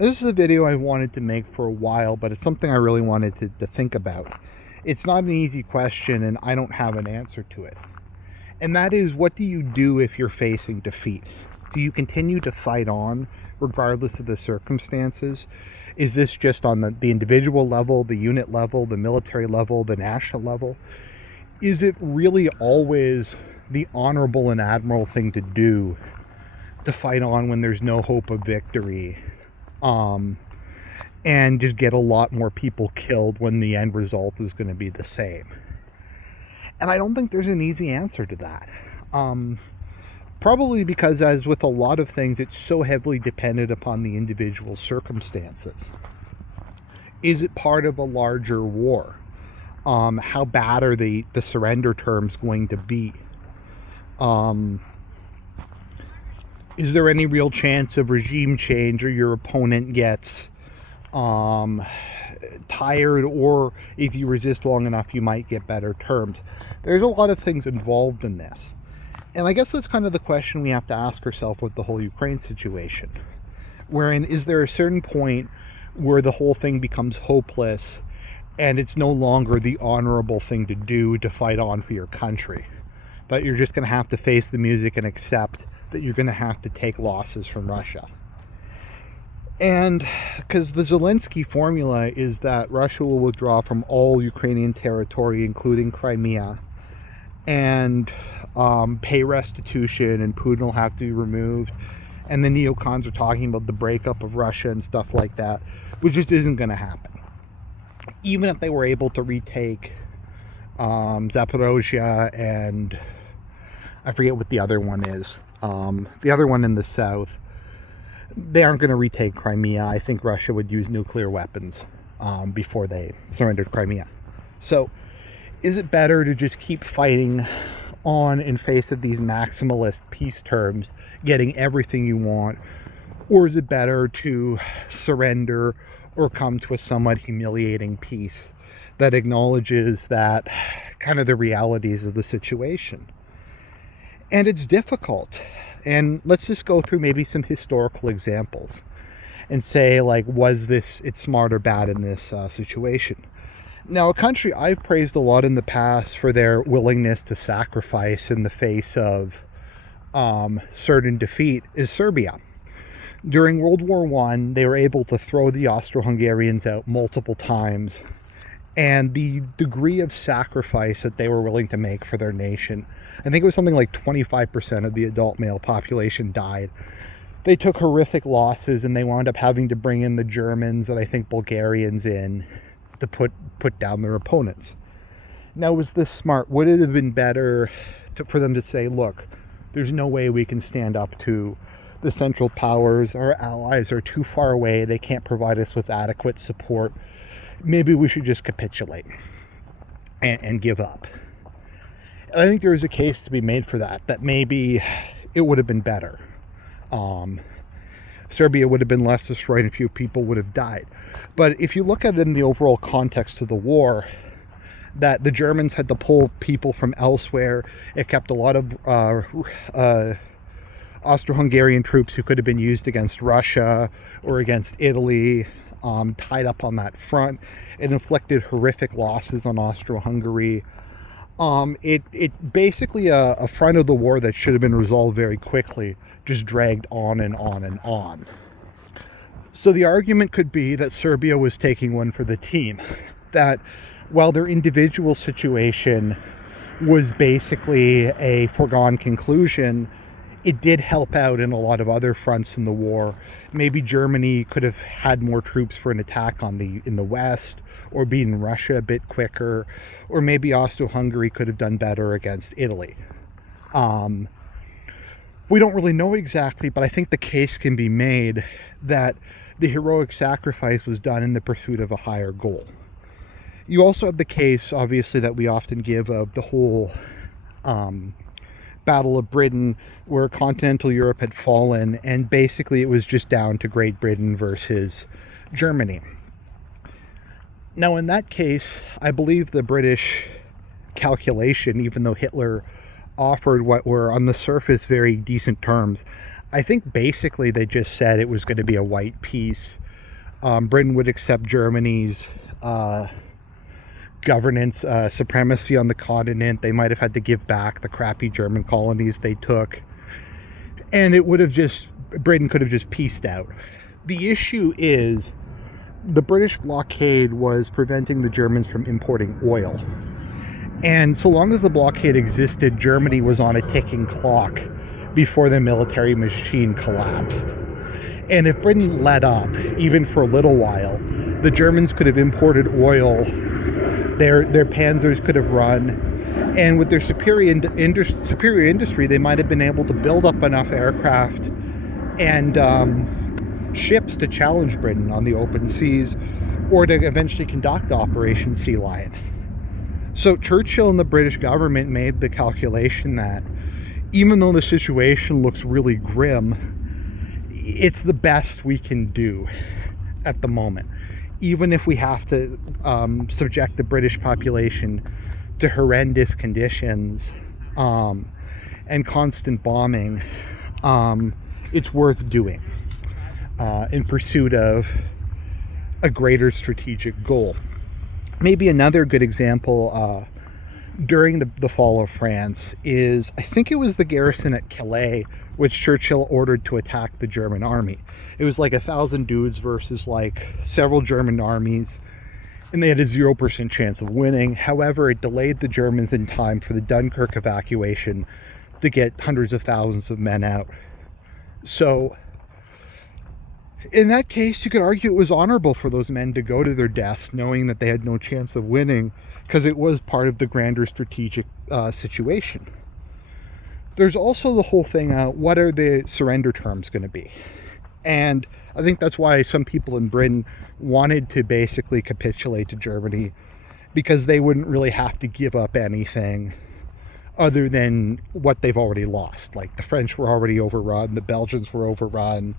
This is a video I wanted to make for a while, but it's something I really wanted to think about. It's not an easy question, and I don't have an answer to it. And that is, what do you do if you're facing defeat? Do you continue to fight on, regardless of the circumstances? Is this just on the individual level, the unit level, the military level, the national level? Is it really always the honorable and admirable thing to do to fight on when there's no hope of victory? And just get a lot more people killed when the end result is going to be the same. And I don't think there's an easy answer to that. Probably because, as with a lot of things, it's so heavily dependent upon the individual circumstances. Is it part of a larger war? How bad are the surrender terms going to be? Is there any real chance of regime change, or your opponent gets tired, or if you resist long enough you might get better terms? There's a lot of things involved in this, and I guess that's kind of the question we have to ask ourselves with the whole Ukraine situation, wherein is there a certain point where the whole thing becomes hopeless and it's no longer the honorable thing to do to fight on for your country, but you're just going to have to face the music and accept that you're going to have to take losses from Russia? And because the Zelensky formula is that Russia will withdraw from all Ukrainian territory, including Crimea, and pay restitution, and Putin will have to be removed, and the neocons are talking about the breakup of Russia and stuff like that, which just isn't going to happen. Even if they were able to retake Zaporozhye, and I forget what the other one is, the other one in the south, they aren't going to retake Crimea. I think Russia would use nuclear weapons before they surrendered Crimea. So is it better to just keep fighting on in face of these maximalist peace terms, getting everything you want, or is it better to surrender or come to a somewhat humiliating peace that acknowledges that kind of the realities of the situation? And it's difficult. And let's just go through maybe some historical examples and say, like, was this it smart or bad in this situation? Now, a country I've praised a lot in the past for their willingness to sacrifice in the face of certain defeat is Serbia. During World War I, they were able to throw the Austro-Hungarians out multiple times, and the degree of sacrifice that they were willing to make for their nation, I think it was something like 25% of the adult male population died. They took horrific losses, and they wound up having to bring in the Germans and I think Bulgarians in to put down their opponents. Now, was this smart? Would it have been better for them to say, look, there's no way we can stand up to the Central Powers, our allies are too far away, they can't provide us with adequate support, maybe we should just capitulate and give up? And I think there is a case to be made for that maybe it would have been better. Serbia would have been less destroyed and few people would have died. But if you look at it in the overall context of the war, that the Germans had to pull people from elsewhere, it kept a lot of Austro-Hungarian troops who could have been used against Russia or against Italy tied up on that front. It inflicted horrific losses on Austro-Hungary. It basically a front of the war that should have been resolved very quickly just dragged on and on and on. So the argument could be that Serbia was taking one for the team, that while their individual situation was basically a foregone conclusion, it did help out in a lot of other fronts in the war. Maybe Germany could have had more troops for an attack in the west, or beaten Russia a bit quicker, or maybe Austro-Hungary could have done better against Italy. We don't really know exactly, but I think the case can be made that the heroic sacrifice was done in the pursuit of a higher goal. You also have the case, obviously, that we often give of the whole Battle of Britain, where continental Europe had fallen, and basically it was just down to Great Britain versus Germany. Now, in that case, I believe the British calculation, even though Hitler offered what were on the surface very decent terms, I think basically they just said it was going to be a white peace Britain would accept Germany's governance, supremacy on the continent. They might have had to give back the crappy German colonies they took. And it would have just, Britain could have just pieced out. The issue is the British blockade was preventing the Germans from importing oil. And so long as the blockade existed, Germany was on a ticking clock before the military machine collapsed. And if Britain let up, even for a little while, the Germans could have imported oil, their panzers could have run, and with their superior industry, they might have been able to build up enough aircraft and ships to challenge Britain on the open seas, or to eventually conduct Operation Sea Lion. So Churchill and the British government made the calculation that even though the situation looks really grim, it's the best we can do at the moment. Even if we have to subject the British population to horrendous conditions and constant bombing, it's worth doing in pursuit of a greater strategic goal. Maybe another good example during the fall of France is, I think it was the garrison at Calais, which Churchill ordered to attack the German army. It was like 1,000 dudes versus like several German armies, and they had a 0% chance of winning. However, it delayed the Germans in time for the Dunkirk evacuation to get hundreds of thousands of men out. So in that case, you could argue it was honorable for those men to go to their deaths knowing that they had no chance of winning, because it was part of the grander strategic situation. There's also the whole thing, what are the surrender terms going to be? And I think that's why some people in Britain wanted to basically capitulate to Germany, because they wouldn't really have to give up anything other than what they've already lost. Like the French were already overrun, the Belgians were overrun,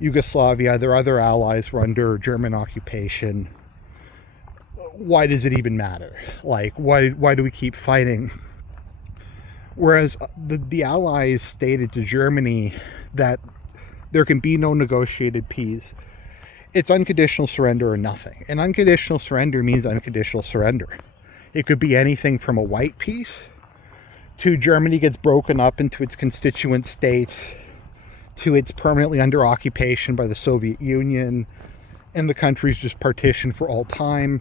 Yugoslavia, their other allies were under German occupation. Why does it even matter? Like, why do we keep fighting? Whereas the Allies stated to Germany that there can be no negotiated peace. It's unconditional surrender or nothing. And unconditional surrender means unconditional surrender. It could be anything from a white peace to Germany gets broken up into its constituent states, to it's permanently under occupation by the Soviet Union, and the country's just partitioned for all time.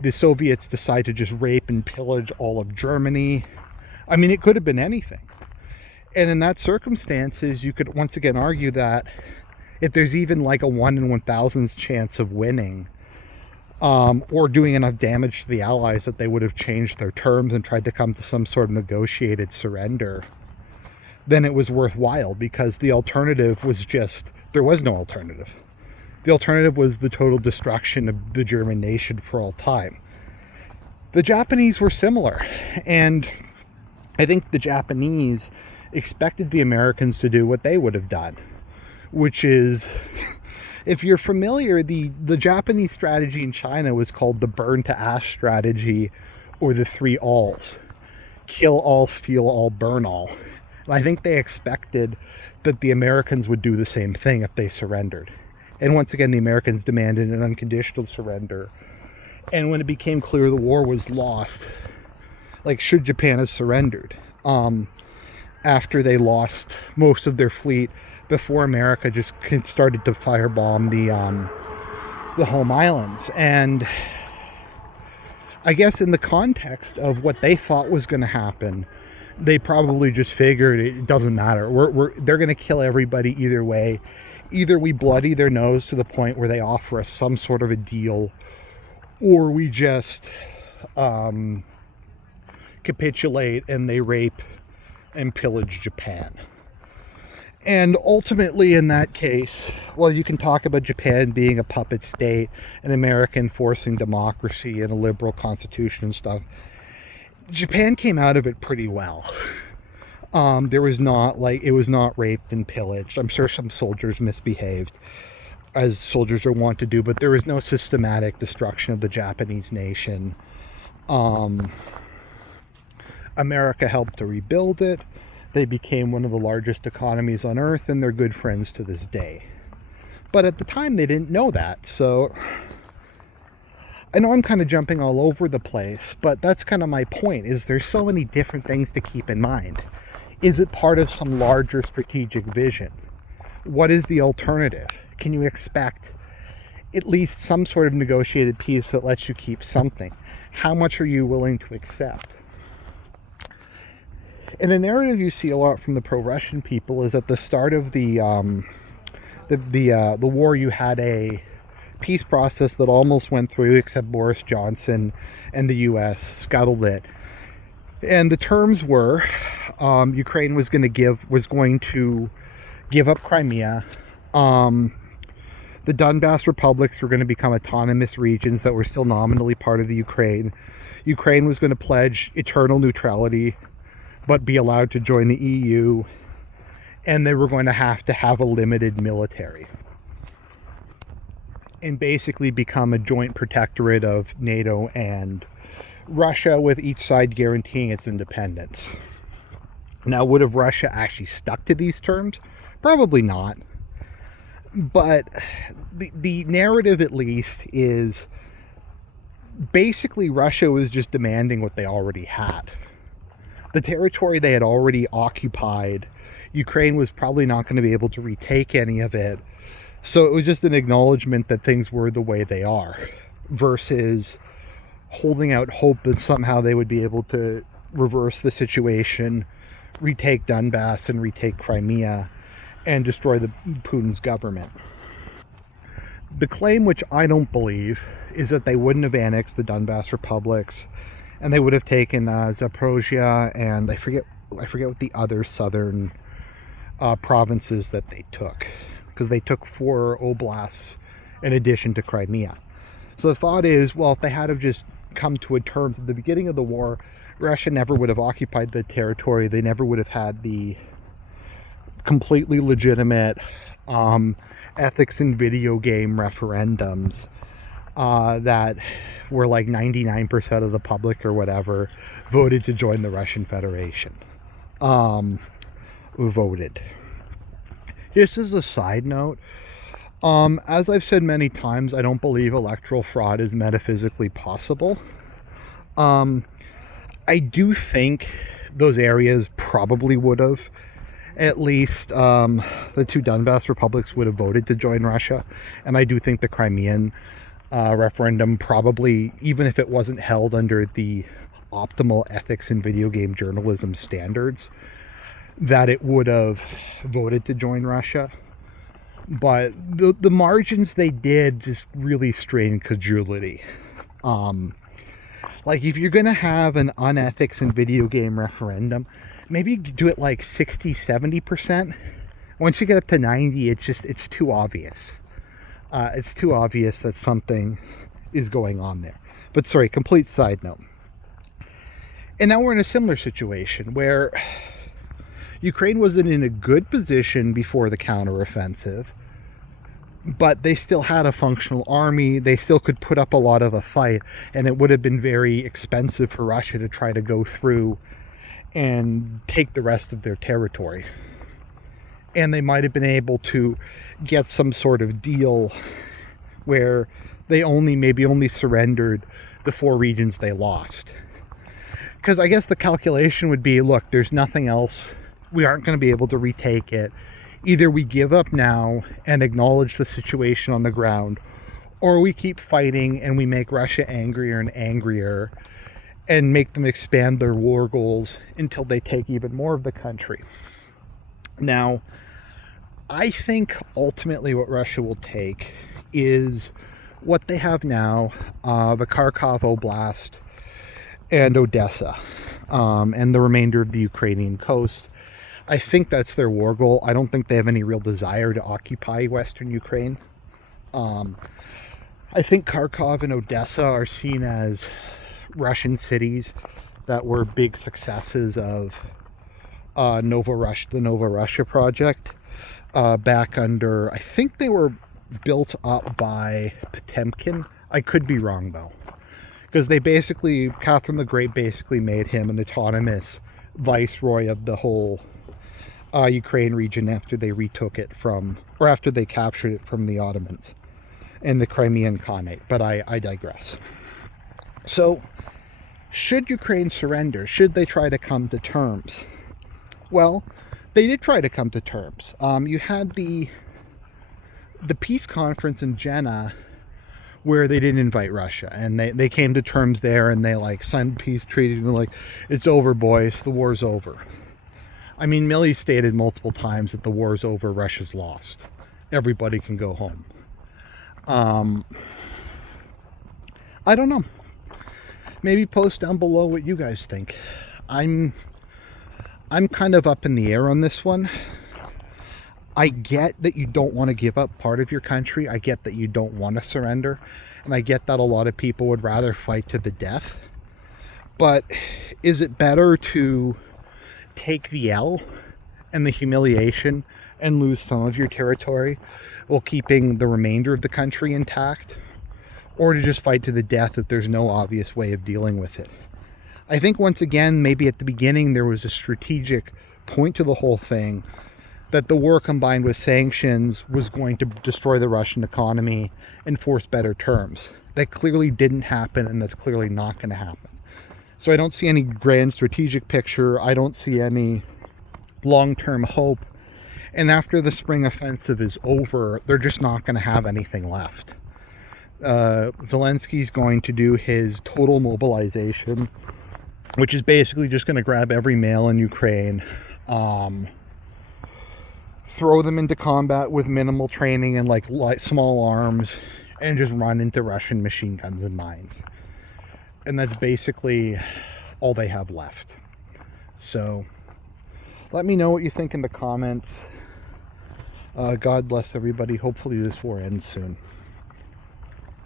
The Soviets decide to just rape and pillage all of Germany. I mean, it could have been anything. And in that circumstances, you could once again argue that if there's even like a 1 in 1,000th chance of winning, or doing enough damage to the Allies that they would have changed their terms and tried to come to some sort of negotiated surrender, then it was worthwhile, because the alternative was just, there was no alternative. The alternative was the total destruction of the German nation for all time. The Japanese were similar, and I think the Japanese expected the Americans to do what they would have done, which is, if you're familiar, the Japanese strategy in China was called the burn to ash strategy, or the 3 alls. Kill all, steal all, burn all. And I think they expected that the Americans would do the same thing if they surrendered. And once again, the Americans demanded an unconditional surrender. And when it became clear the war was lost, like, should Japan have surrendered? After they lost most of their fleet, before America just started to firebomb the home islands. And I guess in the context of what they thought was going to happen, they probably just figured it doesn't matter. They're going to kill everybody either way. Either we bloody their nose to the point where they offer us some sort of a deal, or we just capitulate and they rape and pillage Japan. And ultimately, in that case, well, you can talk about Japan being a puppet state and America enforcing democracy and a liberal constitution and stuff. Japan came out of it pretty well. There was not, like, it was not raped and pillaged. I'm sure some soldiers misbehaved, as soldiers are wont to do, but there was no systematic destruction of the Japanese nation. America helped to rebuild it. They became one of the largest economies on earth, and they're good friends to this day. But at the time, they didn't know that. So I know I'm kind of jumping all over the place, but that's kind of my point, is there's so many different things to keep in mind. Is it part of some larger strategic vision? What is the alternative? Can you expect at least some sort of negotiated peace that lets you keep something? How much are you willing to accept? And the narrative you see a lot from the pro-Russian people is at the start of the war, you had a peace process that almost went through, except Boris Johnson and the U.S. scuttled it. And the terms were, Ukraine was going to give up Crimea. The Donbas republics were going to become autonomous regions that were still nominally part of the Ukraine. Ukraine was going to pledge eternal neutrality, but be allowed to join the EU. And they were going to have a limited military. And basically become a joint protectorate of NATO and Russia, with each side guaranteeing its independence. Now, would have Russia actually stuck to these terms? Probably not. But the narrative, at least, is basically Russia was just demanding what they already had. The territory they had already occupied, Ukraine was probably not going to be able to retake any of it. So it was just an acknowledgement that things were the way they are, versus holding out hope that somehow they would be able to reverse the situation, retake Donbass and retake Crimea, and destroy Putin's government. The claim, which I don't believe, is that they wouldn't have annexed the Donbas republics, and they would have taken Zaporozhye and I forget what the other southern provinces that they took, because they took 4 oblasts in addition to Crimea. So the thought is, well, if they had have just come to a terms at the beginning of the war, Russia never would have occupied the territory. They never would have had the completely legitimate ethics in video game referendums that were like 99% of the public or whatever voted to join the Russian Federation. Voted. Just as a side note, as I've said many times, I don't believe electoral fraud is metaphysically possible. I do think those areas probably would have, at least the 2 Donbas republics would have voted to join Russia, and I do think the Crimean referendum probably, even if it wasn't held under the optimal ethics in video game journalism standards, that it would have voted to join Russia. But the margins they did just really strain credulity. Like, if you're going to have an unethics in video game referendum, maybe do it like 60-70%. Once you get up to 90, it's too obvious. It's too obvious that something is going on there. But sorry, complete side note. And now we're in a similar situation where Ukraine wasn't in a good position before the counteroffensive, but they still had a functional army. They still could put up a lot of a fight, and it would have been very expensive for Russia to try to go through and take the rest of their territory. And they might have been able to get some sort of deal where they only surrendered the 4 regions they lost. Because I guess the calculation would be, look, there's nothing else. We aren't going to be able to retake it. Either we give up now and acknowledge the situation on the ground, or we keep fighting and we make Russia angrier and angrier and make them expand their war goals until they take even more of the country. Now, I think ultimately what Russia will take is what they have now, the Kharkov Oblast and Odessa, and the remainder of the Ukrainian coast. I think that's their war goal. I don't think they have any real desire to occupy Western Ukraine. I think Kharkov and Odessa are seen as Russian cities that were big successes of the Nova Russia project back under, I think they were built up by Potemkin. I could be wrong though, because Catherine the Great basically made him an autonomous viceroy of the whole Ukraine region after they retook it from, or after they captured it from the Ottomans and the Crimean Khanate. But I digress. So, should Ukraine surrender? Should they try to come to terms? Well, they did try to come to terms. You had the peace conference in Vienna where they didn't invite Russia, and they came to terms there, and they like signed a peace treaty, and they're like, it's over, boys, the war's over. I mean, Milley stated multiple times that the war's over, Russia's lost, everybody can go home. I don't know. Maybe post down below what you guys think. I'm kind of up in the air on this one. I get that you don't want to give up part of your country. I get that you don't want to surrender. And I get that a lot of people would rather fight to the death. But is it better to take the L and the humiliation and lose some of your territory while keeping the remainder of the country intact? Or to just fight to the death if there's no obvious way of dealing with it? I think once again, maybe at the beginning there was a strategic point to the whole thing, that the war combined with sanctions was going to destroy the Russian economy and force better terms. That clearly didn't happen, and that's clearly not going to happen. So I don't see any grand strategic picture. I don't see any long-term hope. And after the spring offensive is over, they're just not going to have anything left. Zelensky's going to do his total mobilization, which is basically just going to grab every male in Ukraine, throw them into combat with minimal training and like light, small arms, and just run into Russian machine guns and mines. And that's basically all they have left. So let me know what you think in the comments. God bless everybody. Hopefully this war ends soon.